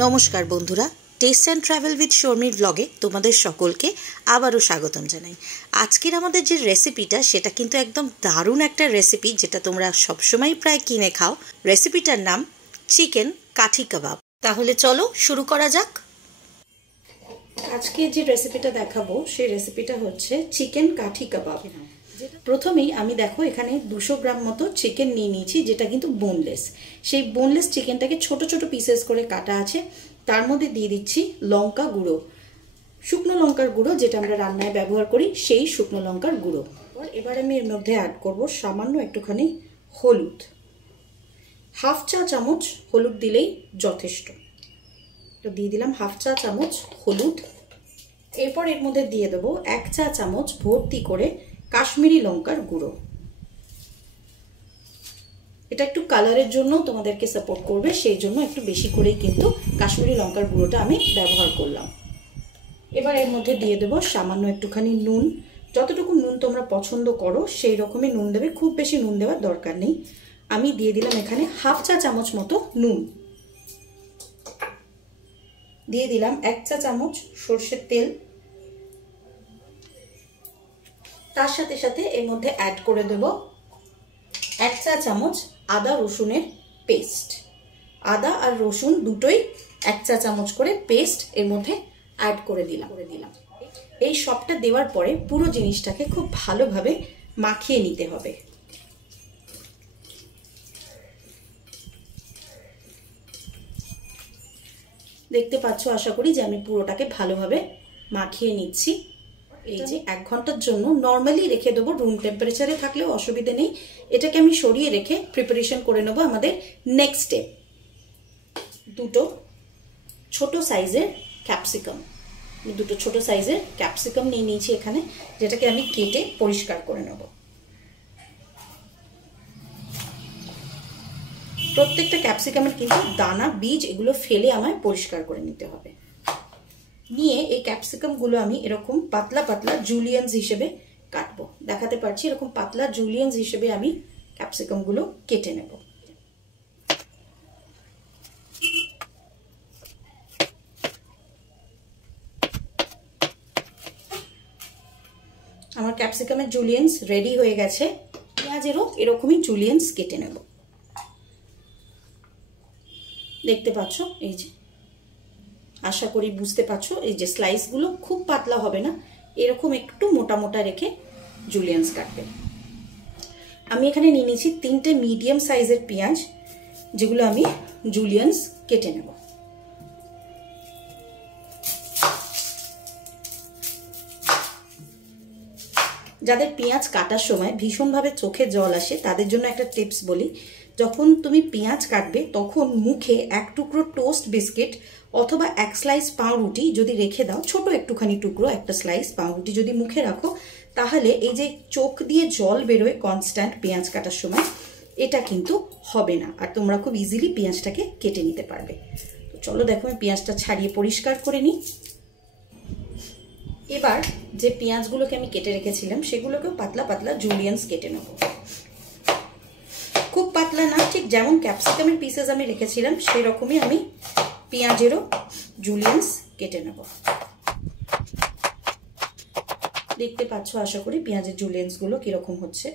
নমস্কার বন্ধুরা, test and travel with শর্মির ব্লগে তোমাদের সকলকে আবারও স্বাগতম জানাই। আজকের আমাদের যে রেসিপিটা সেটা কিন্তু একদম দারুণ একটা রেসিপি, যেটা তোমরা সবসময় প্রায় কিনে খাও। রেসিপিটার নাম চিকেন কাঠি কাবাব। তাহলে চলো শুরু করা যাক। আজকে যে রেসিপিটা দেখাবো সেই রেসিপিটা হচ্ছে চিকেন কাঠি কাবাব। প্রথমেই আমি দেখো এখানে 200 গ্রাম মতো চিকেন নিয়ে নিয়েছি, যেটা কিন্তু বোনলেস। সেই বোনলেস চিকেনটাকে ছোট ছোট পিসেস করে কাটা আছে। তার মধ্যে দিয়ে দিচ্ছি লঙ্কা গুঁড়ো, শুকনো লঙ্কার গুঁড়ো, যেটা আমরা রান্নায় ব্যবহার করি সেই শুকনো লঙ্কার গুঁড়ো। এবার আমি এর মধ্যে অ্যাড করব সামান্য একটুখানি হলুদ, হাফ চা চামচ হলুদ দিলেই যথেষ্ট। তো দিয়ে দিলাম হাফ চা চামচ হলুদ। এরপর এর মধ্যে দিয়ে দেবো 1 চা চামচ ভর্তি করে কাশ্মীরি লঙ্কার গুঁড়ো। এটা একটু কালারের জন্য তোমাদেরকে সাপোর্ট করবে, সেই জন্য একটু বেশি করেই কিন্তু কাশ্মীরি লঙ্কার গুঁড়োটা আমি ব্যবহার করলাম। এবার এর মধ্যে দিয়ে দেবো সামান্য একটুখানি নুন। যতটুকু নুন তোমরা পছন্দ করো সেই রকমই নুন দেবে, খুব বেশি নুন দেওয়ার দরকার নেই। আমি দিয়ে দিলাম এখানে হাফ চা চামচ মতো নুন। দিয়ে দিলাম 1 চা চামচ সর্ষের তেল। তার সাথে সাথে এর মধ্যে অ্যাড করে দেব 1 চা চামচ আদা রসুনের পেস্ট। আদা আর রসুন দুটোই 1 চা চামচ করে পেস্ট এর মধ্যে অ্যাড করে দিলাম। এই সবটা দেওয়ার পরে পুরো জিনিসটাকে খুব ভালোভাবে মাখিয়ে নিতে হবে। দেখতে পাচ্ছ আশা করি যে আমি পুরোটাকে ভালোভাবে মাখিয়ে নিচ্ছি। এই যে 1 ঘন্টার জন্য নর্মালি রেখে দেবো, রুম টেম্পারেচারে থাকলেও অসুবিধা নেই। এটাকে আমি সরিয়ে রেখে প্রিপারেশন করে নেবো আমাদের নেক্সট স্টেপ। দুটো ছোট সাইজের ক্যাপসিকাম নিয়ে নিয়েছি এখানে, যেটাকে আমি কেটে পরিষ্কার করে নেব। প্রত্যেকটা ক্যাপসিকামের কিন্তু দানা বীজ এগুলো ফেলে আমায় পরিষ্কার করে নিতে হবে। নিয়ে এই ক্যাপসিকামগুলো আমি এরকম পাতলা পাতলা জুলিয়ান্স হিসেবে কাটবো। দেখাতে পারছি এরকম পাতলা জুলিয়ান্স হিসেবে আমি ক্যাপসিকামগুলো কেটে নেব। আমার ক্যাপসিকামের জুলিয়ান্স রেডি হয়ে গেছে। পেঁয়াজেরও এরকমই জুলিয়ান্স কেটে নেব। দেখতে পাচ্ছ, এই যে আশা করি বুঝতে পারছো, এই যে স্লাইসগুলো খুব পাতলা হবে না, এরকম একটু মোটা মোটা রেখে জুলিয়ান্স কাটবে। আমি এখানে নিয়ে নিয়েছি 3টে মিডিয়াম সাইজের পেঁয়াজ, যেগুলো আমি জুলিয়ান্স কেটে নেব। যাদের পেঁয়াজ কাটার সময় ভীষণভাবে চোখে জল আসে তাদের জন্য একটা টিপস বলি। যখন তুমি পেঁয়াজ কাটবে তখন মুখে 1 টুকরো টোস্ট বিস্কিট অথবা 1 স্লাইস পাউরুটি যদি রেখে দাও, ছোট একটুখানি টুকরো একটা স্লাইস পাউরুটি যদি মুখে রাখো, তাহলে এই যে চোখ দিয়ে জল বেরোয় কনস্ট্যান্ট পেঁয়াজ কাটার সময়, এটা কিন্তু হবে না, আর তোমরা খুব ইজিলি পেঁয়াজটাকে কেটে নিতে পারবে। তো চলো দেখো আমি পেঁয়াজটা ছাড়িয়ে পরিষ্কার করে নিই। এবার যে পেঁয়াজগুলোকে আমি কেটে রেখেছিলাম সেগুলোকেও পাতলা পাতলা জুলিয়ান্স কেটে নেব। খুব পাতলা না, ঠিক যেমন ক্যাপসিকামের পিসেস আমি রেখেছিলাম সেই রকমই আমি পেঁয়াজেরও জুলিয়ান্স কেটে নেব। দেখতে পাচ্ছ আশা করি পেঁয়াজের জুলিয়ান্সগুলো কিরকম হচ্ছে,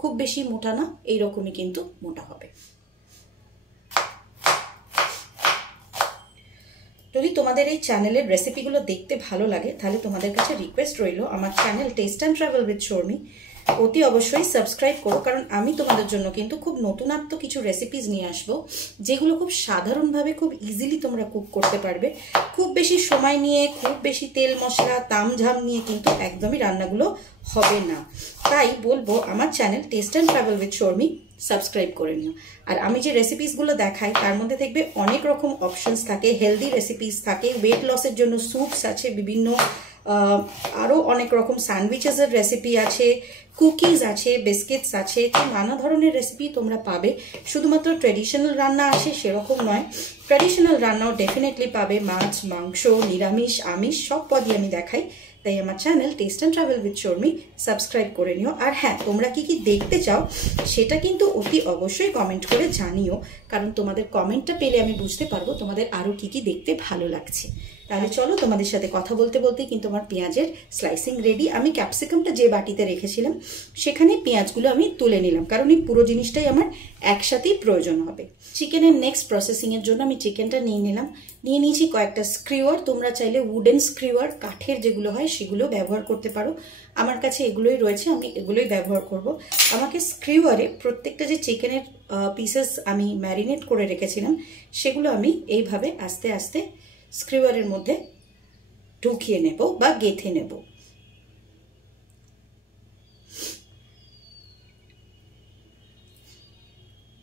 খুব বেশি মোটা না, এইরকমই কিন্তু মোটা হবে। যদি তোমাদের এই চ্যানেলের রেসিপিগুলো দেখতে ভালো লাগে তাহলে তোমাদের কাছে রিকোয়েস্ট রইল আমার channel test and travel with Sharmi অতি অবশ্যই সাবস্ক্রাইব করো, কারণ আমি তোমাদের জন্য কিন্তু খুব নতুনত্ব কিছু রেসিপিস নিয়ে আসবো, যেগুলো খুব সাধারণভাবে খুব ইজিলি তোমরা কুক করতে পারবে। খুব বেশি সময় নিয়ে, খুব বেশি তেল মশলা তামঝাম নিয়ে কিন্তু একদমই রান্নাগুলো হবে না। তাই বলবো আমার channel test and travel with Sharmi subscribe করে নিও। আর আমি যে রেসিপিসগুলো দেখাই তার মধ্যে দেখবে অনেক রকম অপশনস থাকে, হেলদি রেসিপিস থাকে, ওয়েট লসের জন্য স্যুপস আছে, বিভিন্ন আরও অনেক রকম স্যান্ডউইচেসের রেসিপি আছে, কুকিজ আছে, বিস্কিটস আছে, নানা ধরনের রেসিপি তোমরা পাবে। শুধুমাত্র ট্রেডিশনাল রান্না আছে সেরকম নয়, ট্রেডিশনাল রান্নাও ডেফিনেটলি পাবে। মাছ, মাংস, নিরামিষ, আমিষ সব পদই আমি দেখাই। তাই আমার channel test and travel with Sharmi subscribe করে নিও। আর হ্যাঁ, তোমরা কি কি দেখতে চাও সেটা কিন্তু অতি অবশ্যই কমেন্ট করে জানিও, কারণ তোমাদের কমেন্টটা পেলে আমি বুঝতে পারবো তোমাদের আরও কি কি দেখতে ভালো লাগছে। তাহলে চলো, তোমাদের সাথে কথা বলতে বলতে কিন্তু আমার পেঁয়াজের স্লাইসিং রেডি। আমি ক্যাপসিকামটা যে বাটিতে রেখেছিলাম সেখানে পেঁয়াজগুলো আমি তুলে নিলাম, কারণ এই পুরো জিনিসটাই আমার একসাথেই প্রয়োজন হবে। চিকেনের নেক্সট প্রসেসিংয়ের জন্য আমি চিকেনটা নিয়ে নিয়েছি কয়েকটা স্ক্রিওয়ার। তোমরা চাইলে উডেন স্ক্রিওয়ার, কাঠের যেগুলো হয় সেগুলো ব্যবহার করতে পারো। আমার কাছে এগুলোই রয়েছে, আমি এগুলোই ব্যবহার করব। আমাকে স্ক্রিওয়ারে প্রত্যেকটা যে চিকেনের পিসেস আমি ম্যারিনেট করে রেখেছিলাম সেগুলো আমি এইভাবে আস্তে আস্তে স্ক্রিওয়ারের মধ্যে ঢুকিয়ে নেব বা গেঁথে নেব।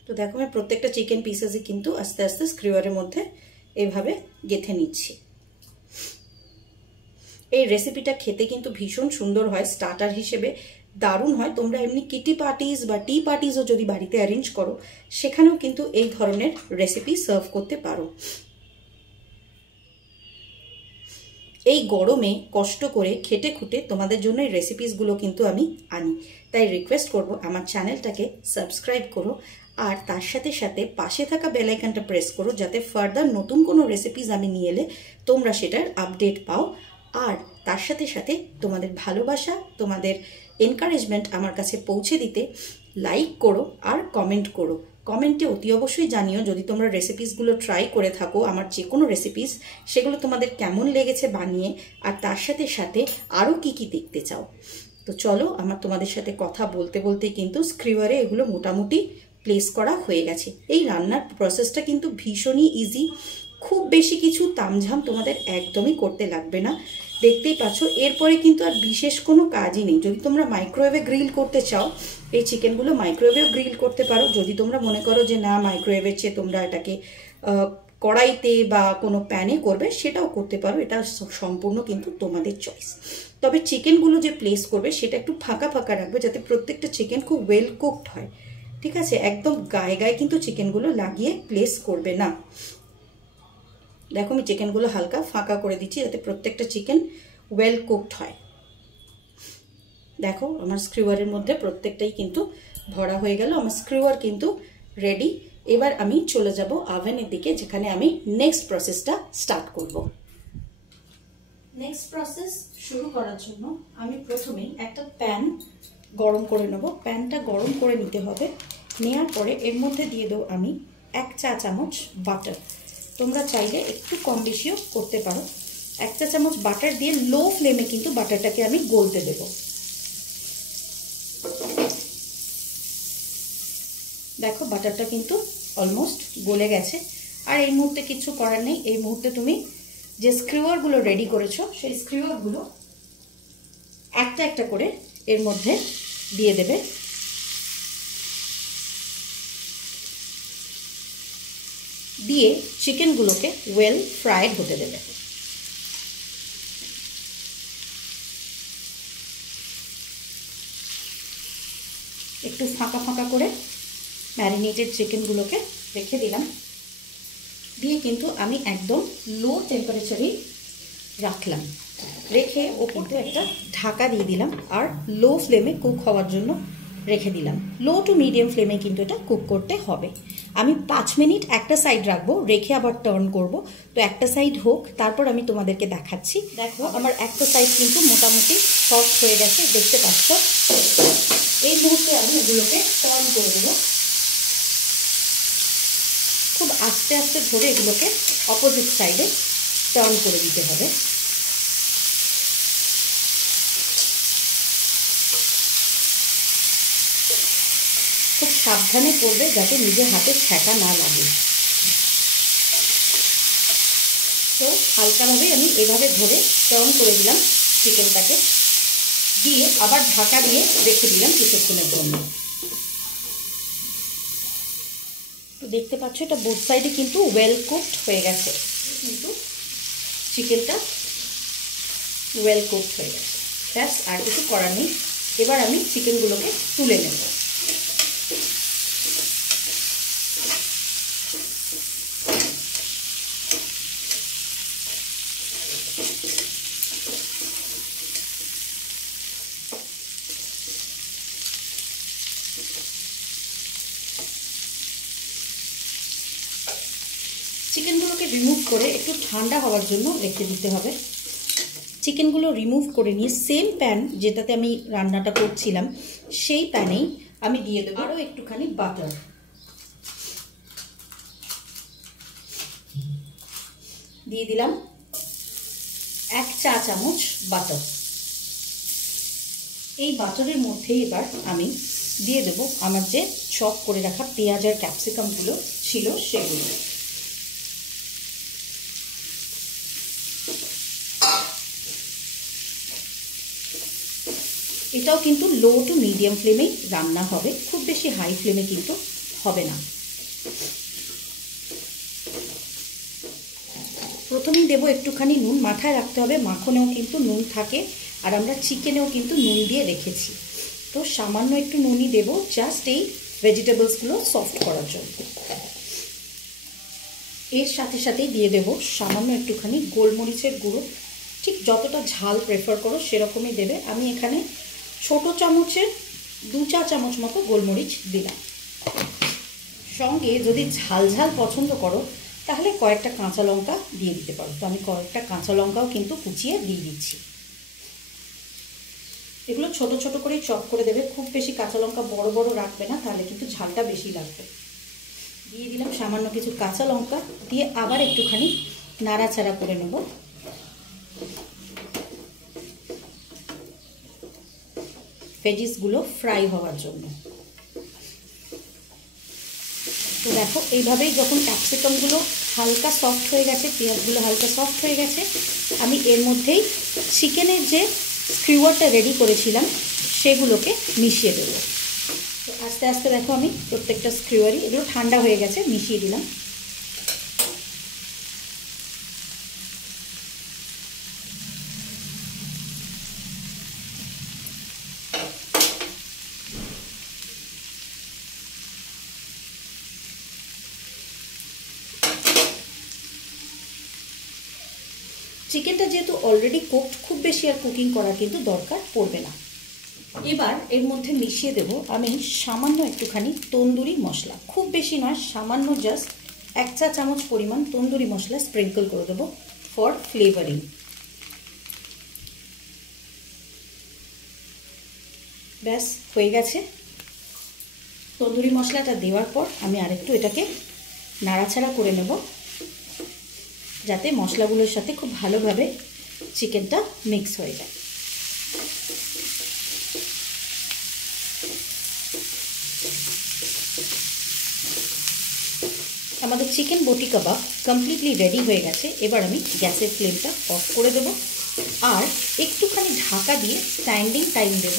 তো দেখো, আমি প্রত্যেকটা চিকেন পিসেসই কিন্তু আস্তে আস্তে স্ক্রিওয়ারের মধ্যে এইভাবে গেঁথে নিচ্ছি। এই রেসিপিটা খেতে কিন্তু ভীষণ সুন্দর হয়, স্টার্টার হিসেবে দারুণ হয়। তোমরা এমনি কিটি পার্টিস বা টি পার্টিসও যদি বাড়িতে অ্যারেঞ্জ করো সেখানেও কিন্তু এই ধরনের রেসিপি সার্ভ করতে পারো। এই গরমে কষ্ট করে খেটে খুঁটে তোমাদের জন্য এই রেসিপিসগুলো কিন্তু আমি আনি, তাই রিকোয়েস্ট করব আমার চ্যানেলটাকে সাবস্ক্রাইব করো আর তার সাথে সাথে পাশে থাকা বেল আইকনটা প্রেস করো, যাতে ফার্দার নতুন কোনো রেসিপিস আমি নিয়ে এলে তোমরা সেটার আপডেট পাও। আর তার সাথে সাথে তোমাদের ভালোবাসা, তোমাদের এনকারেজমেন্ট আমার কাছে পৌঁছে দিতে লাইক করো আর কমেন্ট করো। কমেন্টে অতি অবশ্যই জানিও যদি তোমরা রেসিপিসগুলো ট্রাই করে থাকো, আমার যে কোনো রেসিপিস, সেগুলো তোমাদের কেমন লেগেছে বানিয়ে, আর তার সাথে সাথে আরও কি কি দেখতে চাও। তো চলো, আমার তোমাদের সাথে কথা বলতে বলতে কিন্তু স্ক্রিওয়ারে এগুলো মোটামুটি প্লেস করা হয়ে গেছে। এই রান্নার প্রসেসটা কিন্তু ভীষণই ইজি, খুব বেশি কিছু তামঝাম তোমাদের একদমই করতে লাগবে না। দেখতেই পাচ্ছ, এরপরে কিন্তু আর বিশেষ কোনো কাজই নেই। যদি তোমরা মাইক্রোওয়েভে গ্রিল করতে চাও, এই চিকেনগুলো মাইক্রোওয়েভেও গ্রিল করতে পারো। যদি তোমরা মনে করো যে না, মাইক্রোওয়েভের চেয়ে তোমরা এটাকে কড়াইতে বা কোনো প্যানে করবে, সেটাও করতে পারো। এটা সম্পূর্ণ কিন্তু তোমাদের চয়েস। তবে চিকেনগুলো যে প্লেস করবে সেটা একটু ফাঁকা ফাঁকা রাখবে, যাতে প্রত্যেকটা চিকেন খুব ওয়েল কুকড হয়। ঠিক আছে, একদম গায়ে গায়ে কিন্তু চিকেনগুলো লাগিয়ে প্লেস করবে না। দেখো, আমি চিকেনগুলো হালকা ফাঁকা করে দিচ্ছি যাতে প্রত্যেকটা চিকেন ওয়েল কুকড হয়। দেখো, আমার স্ক্রিওয়ারের মধ্যে প্রত্যেকটাই কিন্তু ভরা হয়ে গেল। আমার স্ক্রিওয়ার কিন্তু রেডি। এবার আমি চলে যাব ওভেনের দিকে, যেখানে আমি নেক্সট প্রসেসটা স্টার্ট করব। নেক্সট প্রসেস শুরু করার জন্য আমি প্রথমেই একটা প্যান গরম করে নেব। প্যানটা গরম করে নিতে হবে। নেওয়ার পরে এর মধ্যে দিয়ে দেবো আমি 1 চা চামচ বাটার। তোমরা চাইলে একটু কম বেশিও করতে পারো। 1 চা চামচ বাটার দিয়ে লো ফ্লেমে কিন্তু বাটারটাকে আমি গলতে দেব। দেখো, বাটারটা কিন্তু অলমোস্ট গলে গেছে। আর এই মুহূর্তে কিছু করার নেই। এই মুহূর্তে তুমি যে স্ক্রিওয়ারগুলো রেডি করেছো সেই স্ক্রিওয়ারগুলো একটা একটা করে এর মধ্যে দিয়ে দেবে। দিয়ে চিকেনগুলোকে ওয়েল ফ্রাইড হতে দেবে। একটু ফাঁকা ফাঁকা করে ম্যারিনেটেড চিকেনগুলোকে রেখে দিলাম। দিয়ে কিন্তু আমি একদম লো টেম্পারেচারেই রাখলাম। রেখে ওপরে একটা ঢাকা দিয়ে দিলাম আর লো ফ্লেমে কুক হওয়ার জন্য রেখে দিলাম। লো টু মিডিয়াম ফ্লেমে কিন্তু এটা কুক করতে হবে। আমি 5 মিনিট একটা সাইড রাখবো, রেখে আবার টার্ন করব। তো একটা সাইড হোক, তারপর আমি তোমাদেরকে দেখাচ্ছি। দেখো, আমার একটা সাইড কিন্তু মোটামুটি সফট হয়ে গেছে, দেখতে পাচ্ছ। এই মুহূর্তে আমি এগুলোকে টার্ন করে দেবো। খুব আস্তে আস্তে ধরে এগুলোকে অপোজিট সাইডে টার্ন করে দিতে হবে। খুব সাবধানে করবে যাতে নিজের হাতে ছ্যাঁকা না লাগে। তো হালকাভাবে আমি এভাবে ধরে টার্ন করে দিলাম চিকেনটাকে। দিয়ে আবার ঢাকা দিয়ে রেখে দিলাম কিছুক্ষণের জন্য। তো দেখতে পাচ্ছ, এটা বোথ সাইডে কিন্তু ওয়েল কুকড হয়ে গেছে। কিন্তু চিকেনটা ওয়েল কুকড হয়ে গেছে। ব্যাস, আর কিছু করার নেই। এবার আমি চিকেনগুলোকে তুলে নেব। চিকেনগুলোকে রিমুভ করে একটু ঠান্ডা হওয়ার জন্য রেখে দিতে হবে। চিকেনগুলো রিমুভ করে নিয়ে সেম প্যান যেটাতে আমি রান্নাটা করছিলাম সেই প্যানেই আমি দিয়ে দেবো আরও একটুখানি বাটার। দিয়ে দিলাম 1 চা চামচ বাটার। এই বাটারের মধ্যে এবার আমি দিয়ে দেবো আমার যে চপ করে রাখা পেঁয়াজ আর ক্যাপসিকামগুলো ছিল সেগুলো। এটাও কিন্তু লো টু মিডিয়াম ফ্লেমেই রান্না হবে, খুব বেশি হাই ফ্লেমে কিন্তু হবে না। প্রথমেই দেবো একটুখানি নুন। মাথায় রাখতে হবে মাখনেও কিন্তু নুন থাকে, আর আমরা চিকেনেও কিন্তু নুন দিয়ে রেখেছি, তো সামান্য একটু নুনই দেবো জাস্ট এই ভেজিটেবলসগুলো সফট করার জন্য। এর সাথে সাথেই দিয়ে দেবো সামান্য একটুখানি গোলমরিচের গুঁড়ো, ঠিক যতটা ঝাল প্রেফার করো সেরকমই দেবে। আমি এখানে ছোট চামচের 2 চা চামচ মতো গোলমরিচ দিলাম। সঙ্গে যদি ঝাল ঝাল পছন্দ করো তাহলে কয়েকটা কাঁচা লঙ্কা দিয়ে দিতে পারো, তো আমি কয়েকটা কাঁচা লঙ্কাও কিন্তু কুচিয়ে দিয়ে দিচ্ছি। এগুলো ছোট ছোট করে চপ করে দেবে, খুব বেশি কাঁচা লঙ্কা বড় বড় রাখবে না, তাহলে কিন্তু ঝালটা বেশি লাগবে। দিয়ে দিলাম সামান্য কিছু কাঁচা লঙ্কা, দিয়ে আবার একটুখানি নাড়াচাড়া করে নেব। ভেজিসগুলো ফ্রাই হওয়ার জন্য। তো দেখো এইভাবেই যখন ক্যাপসিকামগুলো হালকা সফট হয়ে গেছে, পেঁয়াজগুলো হালকা সফট হয়ে গেছে, আমি এর মধ্যেই চিকেনের যে স্কিউয়ারটা রেডি করেছিলাম সেগুলোকে মিশিয়ে দেবো। তো আস্তে আস্তে দেখো আমি প্রত্যেকটা স্কিউয়ারই, এগুলো ঠান্ডা হয়ে গেছে, মিশিয়ে দিলাম। চিকেনটা যেহেতু অলরেডি কুকড, খুব বেশি আর কুকিং করার কিন্তু দরকার পড়বে না। এবার এর মধ্যে মিশিয়ে দেব আমি সামান্য একটুখানি তন্দুরি মশলা, খুব বেশি নয়, সামান্য জাস্ট 1 চা চামচ পরিমাণ তন্দুরি মশলা স্প্রিঙ্কল করে দেবো ফর ফ্লেভারিং। ব্যাস হয়ে গেছে। তন্দুরি মশলাটা দেওয়ার পর আমি আরেকটু এটাকে নাড়াচাড়া করে নেব, যাতে মশলাগুলোর সাথে খুব ভালোভাবে চিকেনটা মিক্স হয়ে যায়। আমাদের চিকেন বটি কাবাব কমপ্লিটলি রেডি হয়ে গেছে। এবার আমি গ্যাসের ফ্লেমটা অফ করে দেব, আর একটুখানি ঢাকা দিয়ে স্ট্যান্ডিং টাইম দেব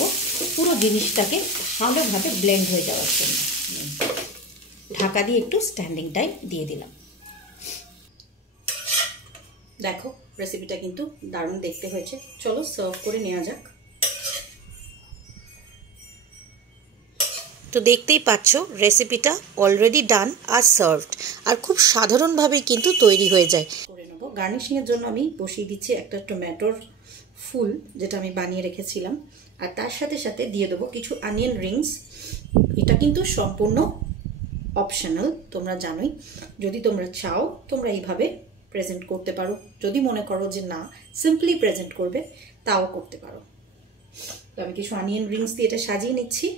পুরো জিনিসটাকে ভালোভাবে ব্লেন্ড হয়ে যাওয়ার জন্য। ঢাকা দিয়ে একটু স্ট্যান্ডিং টাইম দিয়ে দিলাম। দেখো রেসিপিটা কিন্তু দারুণ দেখতে হয়েছে। চলো সার্ভ করে নেওয়া যাক। তো দেখতেই পাচ্ছ রেসিপিটা অলরেডি ডান আর সার্ভড, আর খুব সাধারণভাবেই কিন্তু তৈরি হয়ে যায়। করে নেবো। গার্নিশিংয়ের জন্য আমি বসিয়ে দিচ্ছি একটা টমেটোর ফুল, যেটা আমি বানিয়ে রেখেছিলাম, আর তার সাথে সাথে দিয়ে দেবো কিছু অনিয়ন রিংস। এটা কিন্তু সম্পূর্ণ অপশনাল, তোমরা জানোই। যদি তোমরা চাও তোমরা এইভাবে প্রেজেন্ট করতে পারো, যদি মনে করো যে না সিম্পলি প্রেজেন্ট করবে তাও করতে পারো। তো আমি কিছু অনিয়ন রিংস দিয়ে এটা সাজিয়ে নিচ্ছি।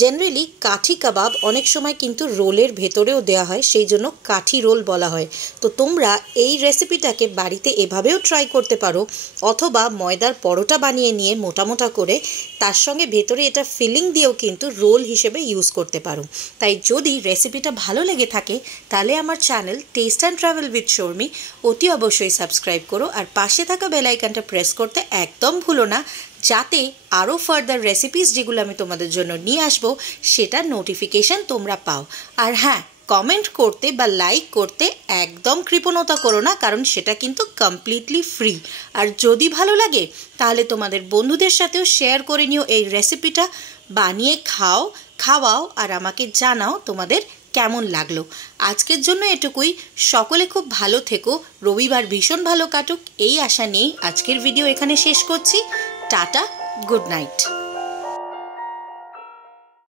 জেনারেলি কাঠি কাবাব অনেক সময় কিন্তু রোলের ভেতরেও দেওয়া হয়, সেই জন্য কাঠি রোল বলা হয়। তো তোমরা এই রেসিপিটাকে বাড়িতে এভাবেও ট্রাই করতে পারো, অথবা ময়দার পরোটা বানিয়ে নিয়ে মোটা মোটা করে তার সঙ্গে ভেতরে এটা ফিলিং দিয়েও কিন্তু রোল হিসেবে ইউজ করতে পারো। তাই যদি রেসিপিটা ভালো লেগে থাকে তাহলে আমার channel test and travel with Sharmi অতি অবশ্যই সাবস্ক্রাইব করো, আর পাশে থাকা বেল আইকনটা প্রেস করতে একদম ভুলো না, যাতে আরও ফার্দার রেসিপিস যেগুলো আমি তোমাদের জন্য নিয়ে আসবো সেটার নোটিফিকেশান তোমরা পাও। আর হ্যাঁ, কমেন্ট করতে বা লাইক করতে একদম কৃপণতা করো না, কারণ সেটা কিন্তু কমপ্লিটলি ফ্রি। আর যদি ভালো লাগে তাহলে তোমাদের বন্ধুদের সাথেও শেয়ার করে নিও এই রেসিপিটা, বানিয়ে খাওয়াও আর আমাকে জানাও তোমাদের কেমন লাগলো। আজকের জন্য এটুকুই। সকলে খুব ভালো থেকো, রবিবার ভীষণ ভালো কাটুক এই আশা নিয়েই আজকের ভিডিও এখানে শেষ করছি। Tata, good night.